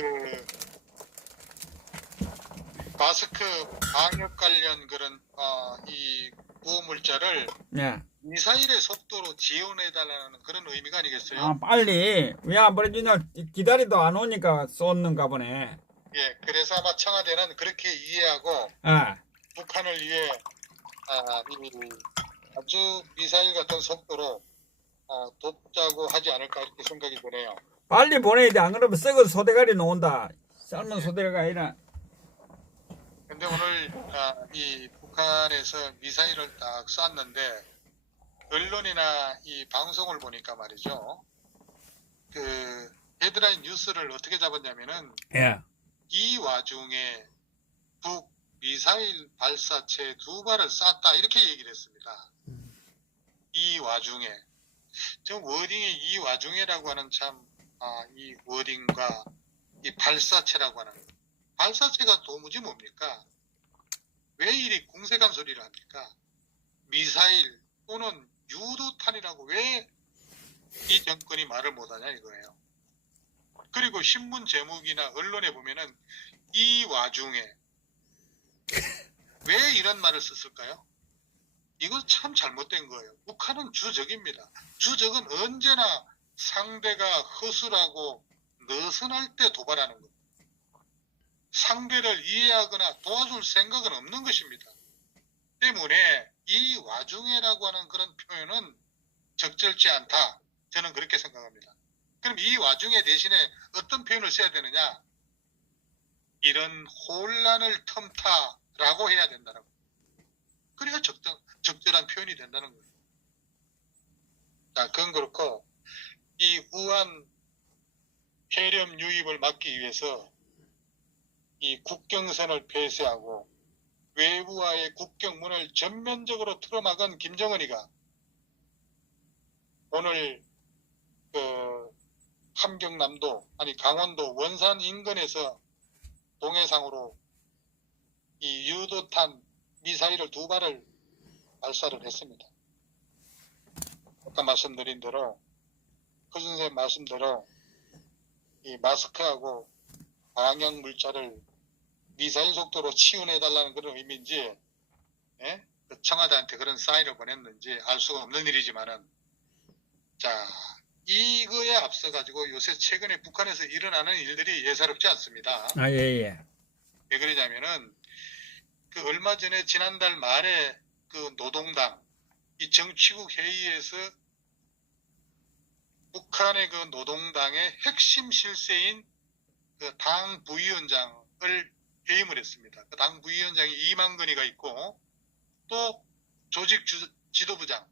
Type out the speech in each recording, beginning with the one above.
그 마스크 방역 관련 그런 이 구호물자를 예. 미사일의 속도로 지원해달라는 그런 의미가 아니겠어요? 아, 빨리. 왜 안 보내주냐? 기다리도 안 오니까 쏟는가 보네. 예, 그래서 아마 청와대는 그렇게 이해하고 아, 북한을 위해 이 아주 미사일 같은 속도로 돕자고 하지 않을까 이렇게 생각이 드네요. 빨리 보내야 돼. 안 그러면 썩은 소대가리 나온다. 삶은 소대가 아니라. 근데 오늘 이 북한에서 미사일을 딱 쐈는데 언론이나 이 방송을 보니까 말이죠. 그 헤드라인 뉴스를 어떻게 잡았냐면은 예. 이 와중에 북 미사일 발사체 2발을 쐈다 이렇게 얘기를 했습니다. 이 와중에 지금 워딩이 이 와중에라고 하는 참 이 워딩과 이 발사체라고 하는 발사체가 도무지 뭡니까? 왜 이리 궁색한 소리를 합니까? 미사일 또는 유도탄이라고 왜 이 정권이 말을 못하냐 이거예요. 그리고 신문 제목이나 언론에 보면은 이 와중에 왜 이런 말을 썼을까요? 이거 참 잘못된 거예요. 북한은 주적입니다. 주적은 언제나 상대가 허술하고 느슨할 때 도발하는 겁니다. 상대를 이해하거나 도와줄 생각은 없는 것입니다. 때문에 이 와중에라고 하는 그런 표현은 적절치 않다. 저는 그렇게 생각합니다. 그럼 이 와중에 대신에 어떤 표현을 써야 되느냐? 이런 혼란을 틈타라고 해야 된다는 거예요. 그래야 적절한 표현이 된다는 거예요. 자, 그건 그렇고 이 우한 폐렴 유입을 막기 위해서 이 국경선을 폐쇄하고 외부와의 국경문을 전면적으로 틀어막은 김정은이가 오늘 그 함경남도 강원도 원산 인근에서 동해상으로 이 유도탄 미사일을 2발을 발사를 했습니다. 아까 말씀드린 대로 그 선생님 말씀대로 이 마스크하고 방역 물자를 미사일 속도로 치운해달라는 그런 의미인지 그 청와대한테 그런 사인을 보냈는지 알 수가 없는 일이지만은 자 이거에 앞서 가지고 요새 최근에 북한에서 일어나는 일들이 예사롭지 않습니다. 아, 예, 예. 왜 그러냐면은 그 얼마 전에 지난달 말에 그 노동당 이 정치국 회의에서 북한의 그 노동당의 핵심 실세인 그 당 부위원장을 해임을 했습니다. 그 당 부위원장이 이만건이가 있고 또 조직 지도부장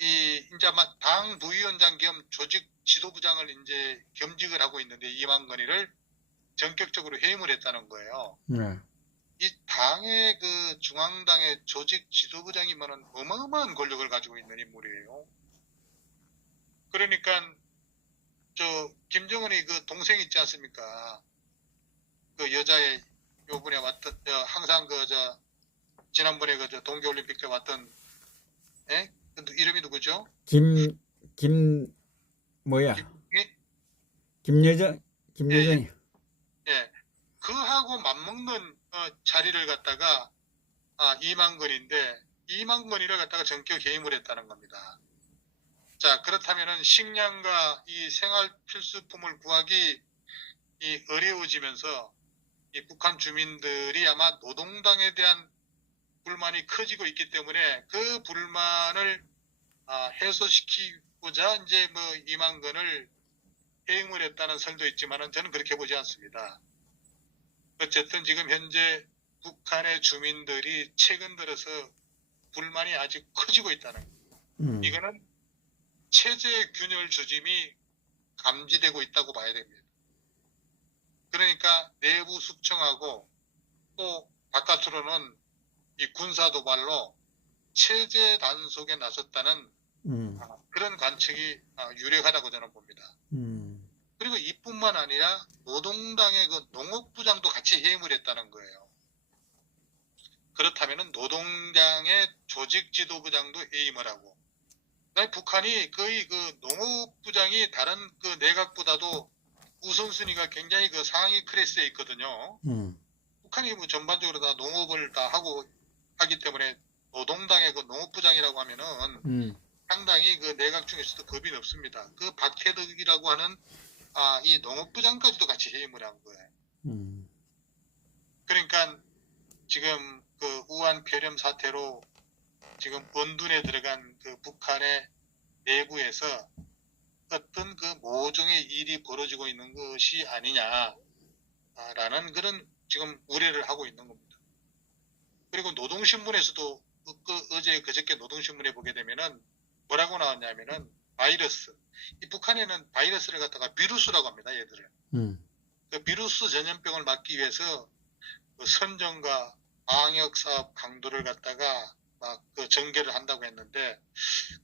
이제 아마 당 부위원장 겸 조직 지도부장을 이제 겸직을 하고 있는데 이만건이를 전격적으로 해임을 했다는 거예요. 네. 이 당의 그 중앙당의 조직 지도부장이면은 어마어마한 권력을 가지고 있는 인물이에요. 그러니까 저 김정은이 그 동생 있지 않습니까? 그 여자의 요번에 왔던 항상 그 저 지난번에 그 저 동계올림픽 때 왔던 그 이름이 누구죠? 뭐야? 예? 김여정, 예, 예. 김여정이. 예. 그하고 맞먹는 자리를 갖다가 이만건인데 이만건이를 갖다가 전격 해임을 했다는 겁니다. 자, 그렇다면은 식량과 이 생활 필수품을 구하기 어려워지면서 이 북한 주민들이 아마 노동당에 대한 불만이 커지고 있기 때문에 그 불만을 해소시키고자 이제 뭐 이만건을 해임을 했다는 설도 있지만은 저는 그렇게 보지 않습니다. 어쨌든 지금 현재 북한의 주민들이 최근 들어서 불만이 아주 커지고 있다는 거예요. 이거는 체제 균열 조짐이 감지되고 있다고 봐야 됩니다. 그러니까 내부 숙청하고 또 바깥으로는 이 군사 도발로 체제 단속에 나섰다는 그런 관측이 유력하다고 저는 봅니다. 그리고 이뿐만 아니라 노동당의 그 농업부장도 같이 해임을 했다는 거예요. 그렇다면 노동당의 조직 지도부장도 해임을 하고 북한이 거의 그 농업부장이 다른 그 내각보다도 우선순위가 굉장히 그 상위 클래스에 있거든요. 북한이 뭐 전반적으로 다 농업을 다 하기 때문에 노동당의 그 농업부장이라고 하면은 상당히 그 내각 중에서도 겁이 없습니다. 그 박태덕이라고 하는 이 농업부장까지도 같이 해임을 한 거예요. 그러니까 지금 그 우한 폐렴 사태로 지금 언둔에 들어간 그 북한의 내부에서 어떤 그 모종의 일이 벌어지고 있는 것이 아니냐라는 그런 지금 우려를 하고 있는 겁니다. 그리고 노동신문에서도 어제 그저께 노동신문에 보게 되면은 뭐라고 나왔냐면은 바이러스. 이 북한에는 바이러스를 갖다가 비루스라고 합니다. 얘들을. 그 비루스 전염병을 막기 위해서 그 선정과 방역 사업 강도를 갖다가 막 그 전개를 한다고 했는데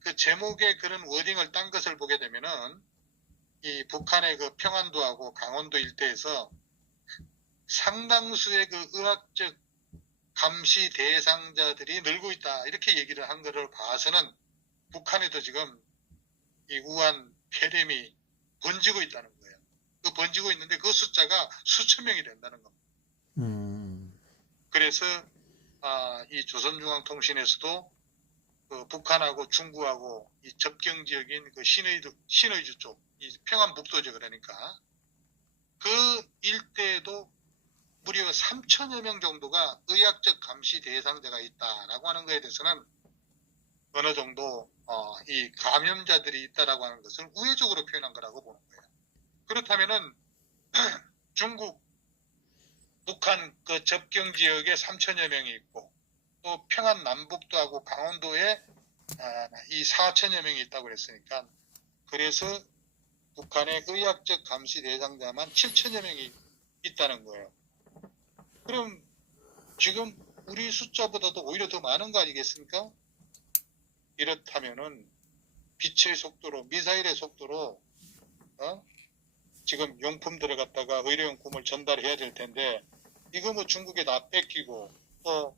그 제목에 그런 워딩을 딴 것을 보게 되면은 이 북한의 그 평안도하고 강원도 일대에서 상당수의 그 의학적 감시 대상자들이 늘고 있다 이렇게 얘기를 한 것을 봐서는 북한에도 지금 이 우한 폐렴이 번지고 있다는 거예요. 그 번지고 있는데 그 숫자가 수천 명이 된다는 겁니다. 그래서 이 조선중앙통신에서도 그 북한하고 중국하고 이 접경 지역인 그 신의주 쪽, 이 평안북도죠. 그러니까 그 일대에도 무려 3천여 명 정도가 의학적 감시 대상자가 있다라고 하는 것에 대해서는 어느 정도 이 감염자들이 있다라고 하는 것을 우회적으로 표현한 거라고 보는 거예요. 그렇다면은 중국, 북한 그 접경 지역에 3천여 명이 있고 또 평안 남북도하고 강원도에 이 4천여 명이 있다고 그랬으니까 그래서 북한의 의학적 감시 대상자만 7천여 명이 있다는 거예요. 그럼 지금 우리 숫자보다도 오히려 더 많은 거 아니겠습니까? 이렇다면은 빛의 속도로 미사일의 속도로 지금 용품 들어갔다가 의료용품을 전달해야 될 텐데 이거 뭐 중국에 다 뺏기고 또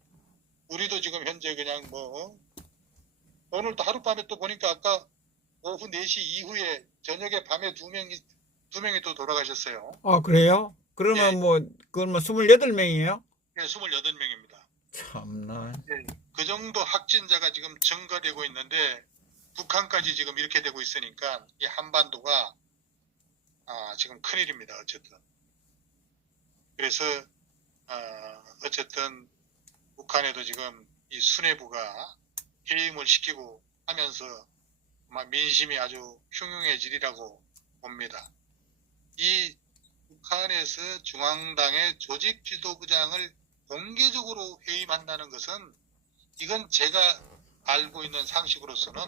우리도 지금 현재 그냥 뭐 오늘도 하룻밤에 또 보니까 아까 오후 4시 이후에 저녁에 밤에 두 명이 또 돌아가셨어요. 아, 그래요? 그러면 예. 뭐, 그건 뭐 28명이에요? 예, 28명입니다. 참나. 예. 그 정도 확진자가 지금 증가되고 있는데 북한까지 지금 이렇게 되고 있으니까 이 한반도가 지금 큰일입니다. 어쨌든. 그래서 어쨌든 북한에도 지금 이 수뇌부가 해임을 시키고 하면서 아마 민심이 아주 흉흉해지리라고 봅니다. 이 북한에서 중앙당의 조직 지도부장을 공개적으로 해임한다는 것은 이건 제가 알고 있는 상식으로서는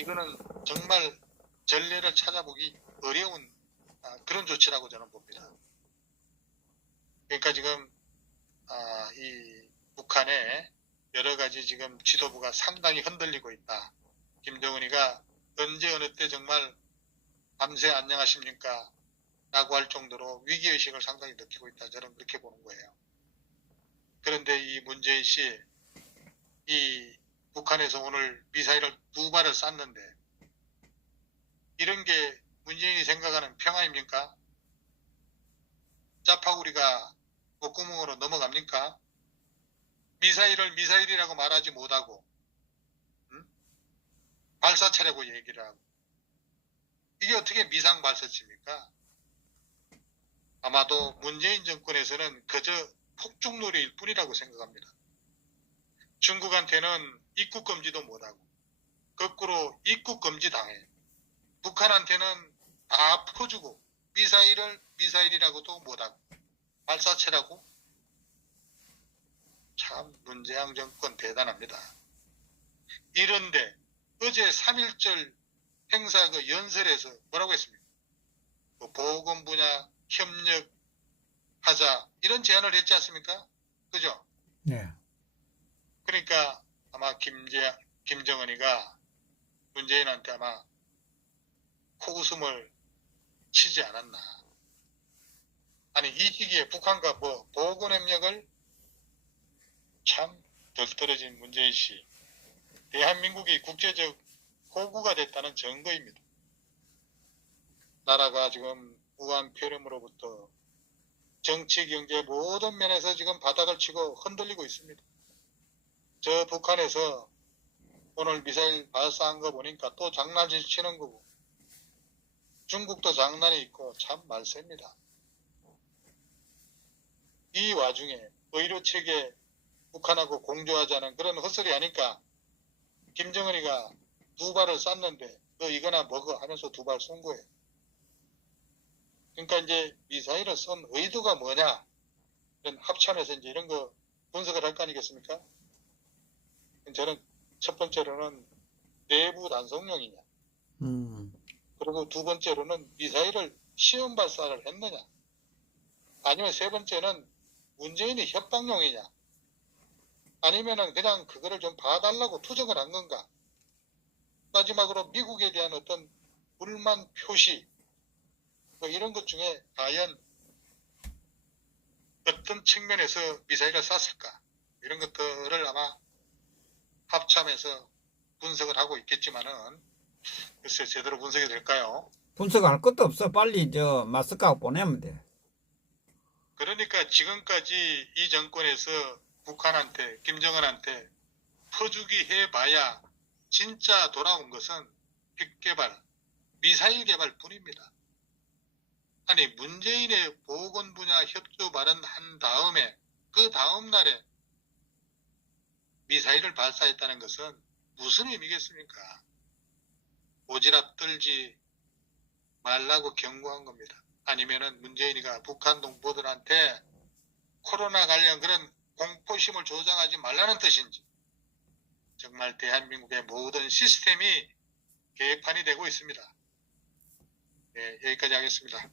이거는 정말 전례를 찾아보기 어려운 그런 조치라고 저는 봅니다. 그러니까 지금 이 북한의 여러 가지 지금 지도부가 상당히 흔들리고 있다. 김정은이가 언제 어느 때 정말 밤새 안녕하십니까? 라고 할 정도로 위기의식을 상당히 느끼고 있다. 저는 그렇게 보는 거예요. 그런데 이 문재인 씨, 이 북한에서 오늘 미사일을 2발을 쐈는데 이런 게 문재인이 생각하는 평화입니까? 짜파구리가 목구멍으로 넘어갑니까? 미사일을 미사일이라고 말하지 못하고 발사체라고 얘기를 하고 이게 어떻게 미상 발사체입니까? 아마도 문재인 정권에서는 그저 폭죽놀이일 뿐이라고 생각합니다. 중국한테는 입국 금지도 못하고 거꾸로 입국 금지 당해. 북한한테는 다 퍼주고 미사일을 미사일이라고도 못하고 발사체라고. 참 문재인 정권 대단합니다. 이런데 어제 3.1절 행사 그 연설에서 뭐라고 했습니까? 뭐 보건 분야 협력하자 이런 제안을 했지 않습니까? 그죠? 네. 그러니까 아마 김정은이가 문재인한테 아마 코웃음을 치지 않았나. 아니 이 시기에 북한과 뭐 보건 협력을 참 덜떨어진 문재인 씨. 대한민국이 국제적 호구가 됐다는 증거입니다. 나라가 지금 우한 폐렴으로부터 정치, 경제 모든 면에서 지금 바닥을 치고 흔들리고 있습니다. 저 북한에서 오늘 미사일 발사한 거 보니까 또 장난질 치는 거고, 중국도 장난이 있고 참 말세입니다. 이 와중에 의료체계 북한하고 공조하자는 그런 헛소리 하니까 김정은이가 2발을 쐈는데 너 이거나 먹어 하면서 2발 쏜 거예요. 그러니까 이제 미사일을 쏜 의도가 뭐냐, 이런 합참에서 이제 이런 거 분석을 할 거 아니겠습니까? 저는 첫 번째로는 내부 단속용이냐, 그리고 두 번째로는 미사일을 시험 발사를 했느냐, 아니면 세 번째는 문재인이 협박용이냐, 아니면은 그냥 그거를 좀 봐달라고 투정을 한 건가. 마지막으로 미국에 대한 어떤 불만 표시, 뭐 이런 것 중에 과연 어떤 측면에서 미사일을 쐈을까, 이런 것들을 아마 합참에서 분석을 하고 있겠지만은 글쎄 제대로 분석이 될까요? 분석할 것도 없어. 빨리 저 마스크하고 보내면 돼. 그러니까 지금까지 이 정권에서 북한한테, 김정은한테 퍼주기 해봐야 진짜 돌아온 것은 핵 개발, 미사일 개발 뿐입니다. 아니, 문재인의 보건 분야 협조 발언한 다음에 그 다음 날에 미사일을 발사했다는 것은 무슨 의미겠습니까? 오지랖 떨지 말라고 경고한 겁니다. 아니면은 문재인이가 북한 동포들한테 코로나 관련 그런 공포심을 조장하지 말라는 뜻인지, 정말 대한민국의 모든 시스템이 개판이 되고 있습니다. 네, 여기까지 하겠습니다.